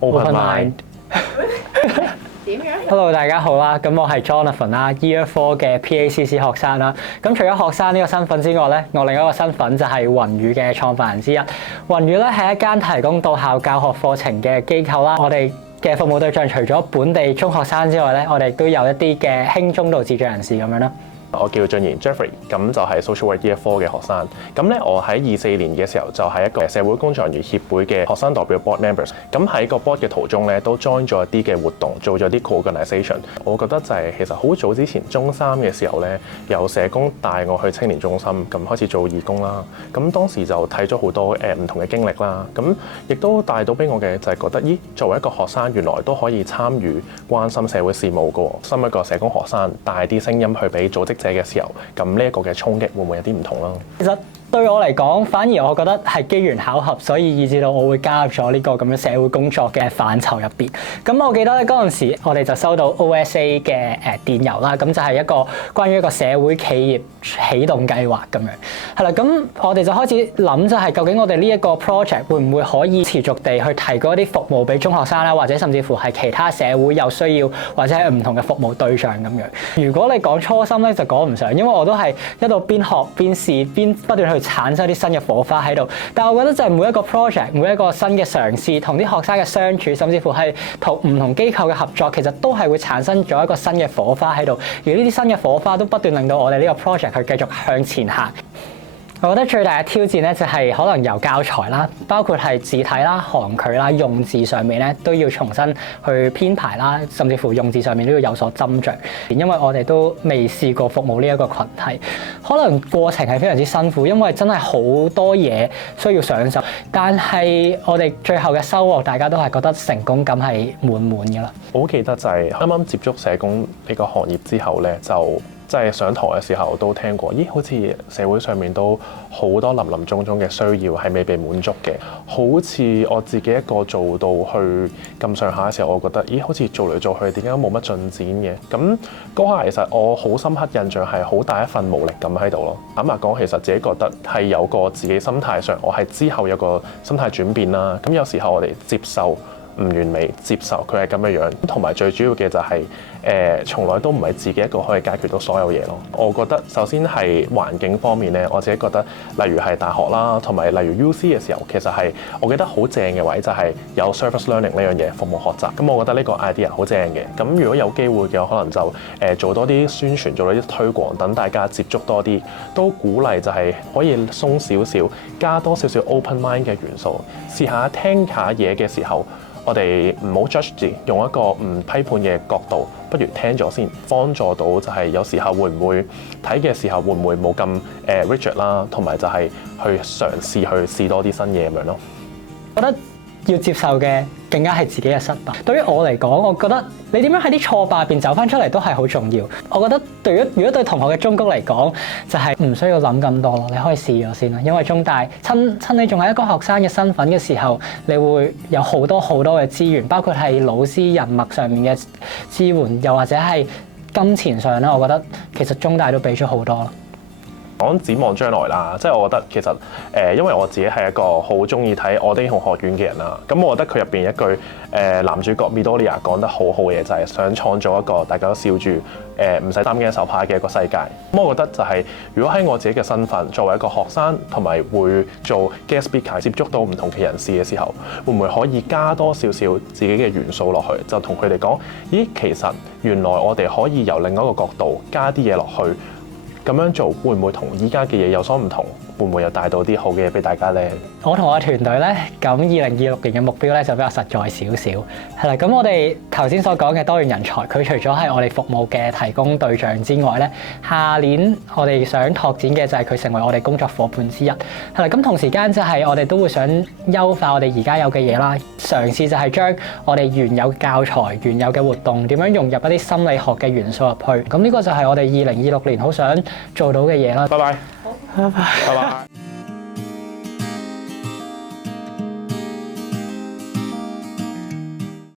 Open Mind。點樣 Hello， 大家好啦，咁我係 Jonathan 啦 ，Year 4嘅 PACC 學生啦。咁除咗學生呢個身份之外咧，我另一個身份就係雲語嘅創辦人之一。雲語咧係一間提供到校教學課程嘅機構啦。我哋嘅服務對象除咗本地中學生之外咧，我哋都有一啲嘅輕中度智障人士咁樣啦。我叫俊賢 Jeffrey，咁就係 Social Work Year 4嘅學生。咁咧，我喺24年嘅時候就係一個社會工作人員協會嘅學生代表 board members。咁喺個 board 嘅途中咧，都 join 咗一啲嘅活動，做咗啲 co-organisation。我覺得就係其實好早之前中3嘅時候咧，有社工帶我去青年中心，咁開始做義工啦。咁當時就睇咗好多唔同嘅經歷啦。咁亦都帶到俾我嘅就係覺得，咦，作為一個學生，原來都可以參與關心社會事務㗎喎。身為一個社工學生，帶啲聲音去俾組織者嘅時候，咁呢一個嘅衝擊會唔會有啲唔同啦？其實對我嚟講，反而我覺得係機緣巧合，所以以至到我會加入咗呢個咁樣社會工作嘅範疇入邊。咁我記得咧嗰陣時，我哋就收到 OSA 嘅電郵啦，咁就係一個關於一個社會企業啟動計劃咁樣。係啦，咁我哋就開始諗就係究竟我哋呢一個 project 會唔會可以持續地去提供一啲服務俾中學生啦，或者甚至乎係其他社會有需要或者係唔同嘅服務對象咁樣。如果你講初心咧，就講唔上，因為我都係一路邊學邊試，邊不斷去產生啲新嘅火花喺度，但係我覺得就係每一個 project， 每一個新嘅嘗試，同啲學生嘅相處，甚至乎係同唔同機構嘅合作，其實都係會產生咗一個新嘅火花喺度，而呢啲新嘅火花都不斷令到我哋呢個 project 去繼續向前行。我覺得最大嘅挑戰咧，就係可能由教材啦，包括係字體啦、行距啦、用字上面咧，都要重新去編排啦，甚至乎用字上面都要有所斟酌。因為我哋都未試過服務呢一個群體，可能過程係非常之辛苦，因為真係好多嘢需要上手。但係我哋最後嘅收穫，大家都係覺得成功感係滿滿㗎啦。我好記得就係啱啱接觸社工呢個行業之後咧，就即係上堂嘅時候都聽過，咦，好似社會上面都好多林林總總嘅需要係未被滿足嘅。好似我自己一個做到去咁上下嘅時候，我覺得，咦，好似做嚟做去點解冇乜進展嘅？咁嗰下其實我好深刻印象係好大一份無力感喺度咯。坦白講，其實自己覺得係有個自己心態上，我係之後有個心態轉變啦。咁有時候我哋接受唔完美，接受佢係咁嘅樣，同埋最主要嘅就係從來都唔係自己一個可以解決到所有嘢咯。我覺得首先係環境方面咧，我自己覺得，例如係大學啦，同埋例如 UC 嘅時候，其實係我記得好正嘅位就係有 service learning 呢樣嘢，服務學習。咁我覺得呢個 idea 好正嘅。咁如果有機會嘅，可能就做多啲宣傳，做多啲推廣，等大家接觸多啲，都鼓勵就係可以鬆少少，加多少少 open mind 嘅元素，試下聽下嘢嘅時候，我哋唔好 judge 字，用一個唔批判嘅角度，不如聽咗先，幫助到就係有時候會唔會睇嘅時候會唔會冇咁rigid 啦，同埋就係去嘗試去試多啲新嘢咁樣咯。我覺得要接受嘅更加係自己嘅失敗。對於我嚟講，我覺得你點樣喺啲挫敗入邊走翻出嚟都係好重要。我覺得如果對同學嘅忠告嚟講，就係唔需要諗咁多咯，你可以試咗先啦。因為中大趁你仲係一個學生嘅身份嘅時候，你會有好多嘅資源，包括係老師人脈上面嘅支援，又或者係金錢上咧，我覺得其實中大都俾咗好多咯。講展望將來啦，即係我覺得其實因為我自己係一個好中意睇《我的英雄學院》嘅人啦，咁我覺得佢入邊一句男主角 Midoriya 講得好好嘅嘢，就係想創造一個大家都笑住唔使擔驚受怕嘅一個世界。咁我覺得就係如果喺我自己嘅身份作為一個學生，同埋會做 guest speaker 接觸到唔同嘅人士嘅時候，會唔會可以加多少少自己嘅元素落去，就同佢哋講，咦，其實原來我哋可以由另一個角度加啲嘢落去。咁樣做會唔會同依家嘅嘢有所唔同？會唔會又帶到啲好嘅嘢俾大家咧？我同我嘅團隊咧，咁2026年嘅目標咧就比較實在少少，係啦。咁我哋頭先所講嘅多元人才，佢除咗係我哋服務嘅提供對象之外咧，下年我哋想拓展嘅就係佢成為我哋工作伙伴之一，係啦。咁同時間就係我哋都會想優化我哋而家有嘅嘢啦，嘗試就係將我哋原有教材、原有嘅活動點樣融入一啲心理學嘅元素入去。咁呢個就係我哋2026年好想做到嘅嘢啦。拜拜。拜拜。拜拜。